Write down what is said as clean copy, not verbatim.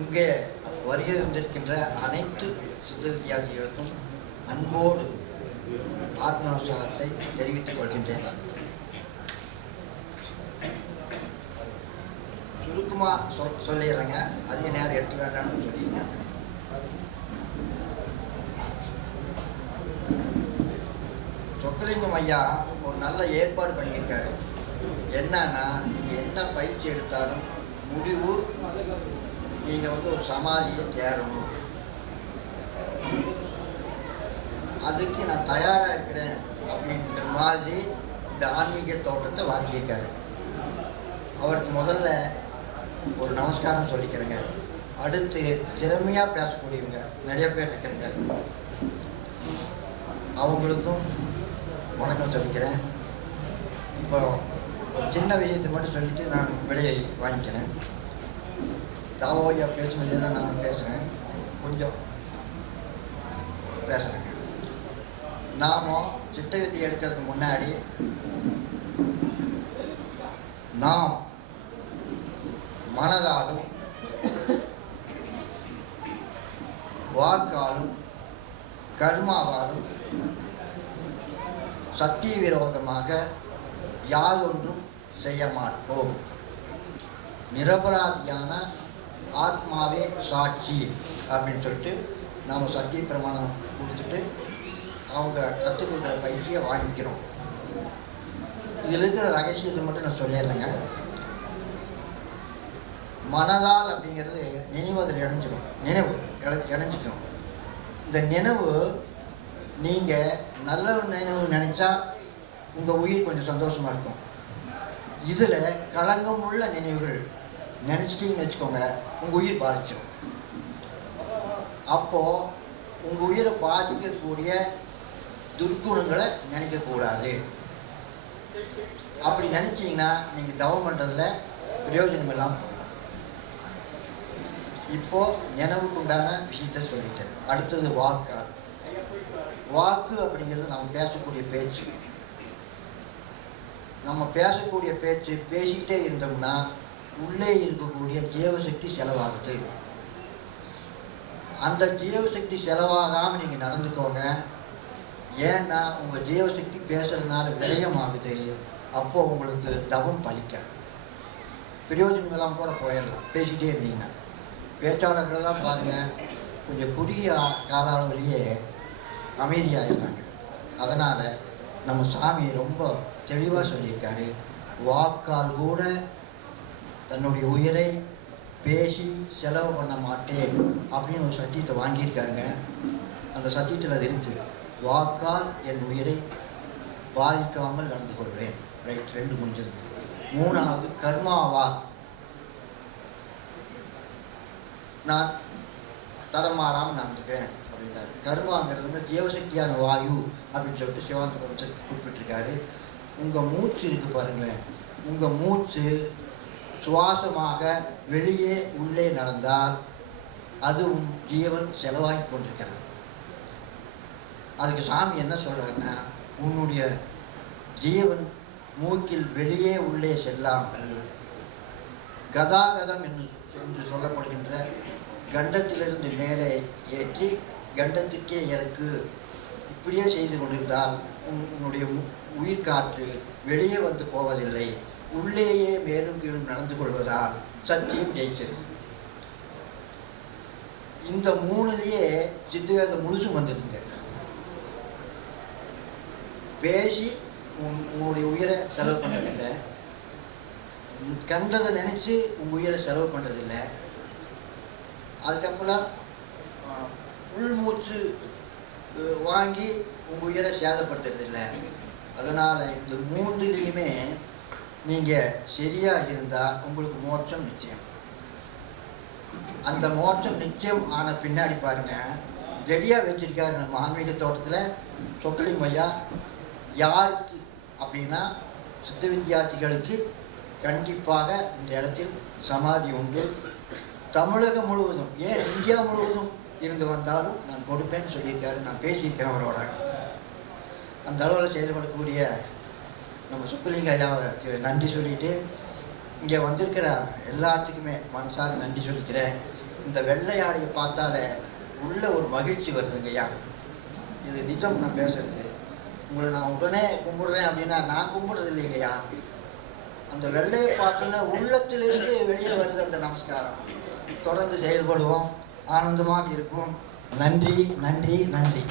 இங்கே வருகை வந்திருக்கின்ற அனைத்து சித்த வித்தியாசிகளுக்கும் அன்போடு ஆத்மநமஸ்காரத்தை தெரிவித்துக் கொள்கின்றேன். சுருக்கமாக சொல்லிடுறேங்க, அதிக நேரம் எடுக்க வேண்டாம்னு சொல்லிங்க. சொக்கலிங்கம் ஐயா ஒரு நல்ல ஏற்பாடு பண்ணியிருக்காரு. என்னன்னா, நீங்கள் என்ன பயிற்சி எடுத்தாலும் முடிவு நீங்கள் ஒரு சமாதியை தேடணும். அதுக்கு நான் தயாராக இருக்கிறேன் அப்படின்ற மாதிரி இந்த ஆன்மீக தோட்டத்தை வாங்கியிருக்காரு. அவருக்கு முதல்ல ஒரு நமஸ்காரம் சொல்லிக்கிறேங்க. அடுத்து திறமையாக பேசக்கூடியவங்க நிறைய பேர் இருக்காங்க, அவங்களுக்கும் வணக்கம் சொல்லிக்கிறேன். இப்போ ஒரு சின்ன விஷயத்தை மட்டும் சொல்லிவிட்டு நான் விடையை வாங்கிக்கிறேன். தாவோயா பேசுனதே தான் நான் பேசுகிறேன், கொஞ்சம் பேசுகிறேங்க. நாம் சித்த வித்தை எடுக்கிறதுக்கு முன்னாடி நாம் மனதாலும் வாக்காலும் கர்மாவாலும் சத்திய விரோதமாக யாதொன்றும் செய்ய மாட்டோம். நிரபராதியான ஆத்மாவே சாட்சி அப்படின்னு சொல்லிட்டு நாம் சத்திய பிரமாணம் கொடுத்துட்டு அவங்க கற்றுக் கொடுக்குற பயிற்சியை வாங்கிக்கிறோம். இதில் இருக்கிற ரகசியத்தை மட்டும் நான் சொல்லிடுறேங்க. மனதால் அப்படிங்கிறது நினைவு அதில் இணைஞ்சிக்கணும். இந்த நினைவு நீங்கள் நல்ல நினைவு நினச்சா உங்கள் உயிர் கொஞ்சம் சந்தோஷமாக இருக்கும். இதில் களங்கம் உள்ள நினைவுகள் நினச்சிட்டிங்கன்னு வச்சுக்கோங்க, உங்கள் உயிர் பாதிச்சிடும். அப்போது உங்கள் உயிரை பாதிக்கக்கூடிய துர்க்குணங்களை நினைக்கக்கூடாது. அப்படி நினச்சிங்கன்னா நீங்கள் தவம் பண்ணுறதுல பிரயோஜனம் இல்லாமல் போயிடும். இப்போது நினைவுக்கு உண்டான விஷயத்தை சொல்லிட்டேன். அடுத்தது வாக்கால். வாக்கு அப்படிங்கிறது நம்ம பேசக்கூடிய பேச்சு. நம்ம பேசக்கூடிய பேச்சு பேசிக்கிட்டே இருந்தோம்னா உள்ளே இருக்கக்கூடிய ஜீவசக்தி செலவாகுது. அந்த ஜீவசக்தி செலவாகாமல் நீங்கள் நடந்துக்கோங்க. ஏன்னா உங்கள் ஜீவசக்தி பேசுறதுனால விரயமாகுது. அப்போது உங்களுக்கு தவம் பலிக்காது. பிரயோஜனம் எல்லாம் கூட போயிடலாம் பேசிக்கிட்டே இருந்தீங்கன்னா. பேச்சாளர்களெல்லாம் பாருங்கள், கொஞ்சம் குறுகிய கால அளவுலேயே அமைதியாகிடுறாங்க. அதனால் நம்ம சாமி ரொம்ப தெளிவாக சொல்லியிருக்காரு, வாக்கால் கூட தன்னுடைய உயிரை பேசி செலவு பண்ண மாட்டேன் அப்படின்னு ஒரு சத்தியத்தை வாங்கியிருக்காருங்க. அந்த சத்தியத்தில் அது இருக்குது, வாக்கால் என் உயிரை பாதிக்காமல் நடந்து கொள்வேன். ரைட், 2 முடிஞ்சது. 3வது கர்மாவால் நான் தடமாறாமல் நடந்துப்பேன் அப்படின்றாரு. கர்மாங்கிறது ஜீவசக்தியான வாயு அப்படின்னு சொல்லிட்டு சிவானந்த பரமஹம்சர் குறிப்பிட்டிருக்காரு. உங்கள் மூச்சு இருக்குது பாருங்களேன், உங்கள் மூச்சு சுவாசமாக வெளியே உள்ளே நடந்தால் அது உன் ஜீவன் செலவாகி கொண்டிருக்கிறது. அதுக்கு சாமி என்ன சொல்கிறாருன்னா, உன்னுடைய ஜீவன் மூக்கில் வெளியே உள்ளே செல்லாமல் கதாகதம் என்று சொல்லப்படுகின்ற கண்டத்திலிருந்து மேலே ஏற்றி கண்டத்துக்கே இறக்கு, இப்படியே செய்து கொண்டிருந்தால் உன்னுடைய உயிர் காற்று வெளியே வந்து போவதில்லை, உள்ளேயே மேலும் கீழும் நடந்து கொள்வதால் சத்தியம் ஜெயிக்கிறது. இந்த 3லேயே சித்தவேதம் முழுசும் வந்துருங்க. பேசி உங்களுடைய உயிரை செலவு பண்ணுறதில்லை, கண்டதை நினச்சி உங்கள் உயிரை செலவு பண்ணுறதில்லை. அதுக்கப்புறம் உள்மூச்சு வாங்கி உங்கள் உயிரை சேதப்படுத்துறதில்லை. அதனால் இந்த 3லேயுமே நீங்கள் சரியாக இருந்தால் உங்களுக்கு மோட்சம் நிச்சயம். அந்த மோட்சம் நிச்சயம் ஆன பின்னாடி பாருங்கள், ரெடியாக வச்சுருக்காரு நம்ம ஆன்மீக தோட்டத்தில் சொக்கலிங்கம் ஐயா. யாருக்கு அப்படின்னா, சித்த வித்தியார்த்திகளுக்கு கண்டிப்பாக இந்த இடத்தில் சமாதி உண்டு. தமிழகம் முழுவதும், ஏன் இந்தியா முழுவதும் இருந்து வந்தாலும் நான் கொடுப்பேன்னு சொல்லியிருக்காரு. நான் பேசியிருக்கிறேன் அவரோட. அந்த அளவில் செயல்படக்கூடிய நம்ம சொக்கலிங்க ஐயாவுக்கு நன்றி சொல்லிவிட்டு, இங்கே வந்திருக்கிற எல்லாத்துக்குமே மனசார நன்றி சொல்லிக்கிறேன். இந்த வெள்ளை ஆடையை பார்த்தாலே உள்ள ஒரு மகிழ்ச்சி வருதுங்கய்யா. இது நிஜம் நான் பேசுறது. உங்களை நான் உடனே கும்பிடுறேன் அப்படின்னா நான் கும்பிடுறது இல்லைங்கய்யா. அந்த வெள்ளையை பார்த்தோன்னா உள்ளத்திலிருந்து வெளியே வருது அந்த நமஸ்காரம். தொடர்ந்து செயல்படுவோம், ஆனந்தமாக இருக்கும். நன்றி, நன்றி, நன்றி.